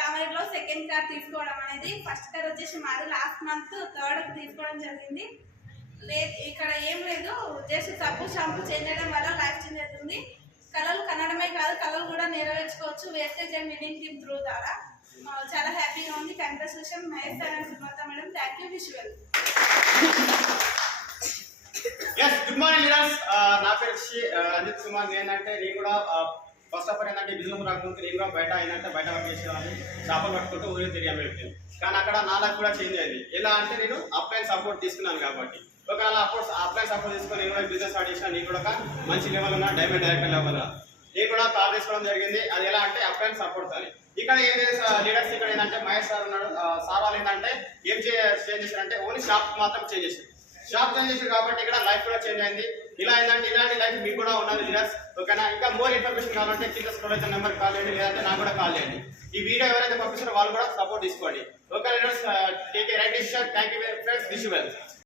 కామెడీలో second car తీసుకోవడం అనేది. First car వచ్చేసి మాది లాస్ట్ మంత్ 3rd తీసుకోవడం జరిగింది. ఇక్కడ ఏం లేదు, జస్ట్ సబ్బు షాంపూ చేంజ్ చేయడం వల్ల లైఫ్ చేంజ్ అవుతుంది. కళలు కనడమే కాదు, కళలు కూడా నెరవేర్చుకోవచ్చు wastage and winning team through ద్వారా. చాలా హ్యాపీగా ఉంది. Congratulation Mahesh sir and Sumatha madam. Thank you. Visual. Good morning leaders. నా పేరు అంజిత్ కుమార్. ఏంటంటే నేను కూడా ఫస్ట్ ఆఫ్ ఆల్ ఏంటంటే బిజినెస్ రాకముందు నేను కూడా బయట ఏంటంటే బయట వర్క్ చేసేవాడిని, చేపలు పట్టుకుంటూ ఊరిని తిరిగాము వెళ్తాను. కానీ అక్కడ నా లైఫ్ కూడా చేంజ్ అయింది. ఎలా అంటే నేను అప్లైన్ సపోర్ట్ తీసుకున్నాను కాబట్టి. ఒకవేళ అప్లైన్ సపోర్ట్ తీసుకొని నేను కూడా బిజినెస్ స్టార్ట్ చేసిన, నేను కూడా మంచి లెవెల్ ఉన్నా, డైమండ్ డైరెక్టర్ లెవెల్ నేను కూడా కాల్ చేసుకోవడం జరిగింది. అది ఎలా అంటే అప్లైన్ సపోర్ట్ అని. ఇక్కడ ఏం లేదు లీడర్స్, ఇక్కడ ఏంటంటే మహేష్ సార్ ఉన్నాడు. సార్ వాళ్ళు ఏంటంటే ఏం చేంజ్ చేశారంటే ఓన్లీ షాప్ మాత్రం చేంజ్ చేశారు. షాప్ చేంజ్ చేశారు కాబట్టి ఇక్కడ లైఫ్ కూడా చేంజ్ అయింది. ఇలా ఏంటంటే ఇలాంటి లైఫ్ మీకు కూడా ఉన్నది లీడర్స్. ఓకేనా? ఇంకా మోర్ ఇన్ఫర్మేషన్ కావాలంటే కింద స్క్రోల్ అయితే నెంబర్ కాల్ చేయండి, లేదంటే నాకు కూడా కాల్ చేయండి. ఈ వీడియో ఎవరైతే పంపిస్తారో వాళ్ళు కూడా సపోర్ట్ తీసుకోండి. Okay leaders, take a right decision. Thank you friends. Wish you well.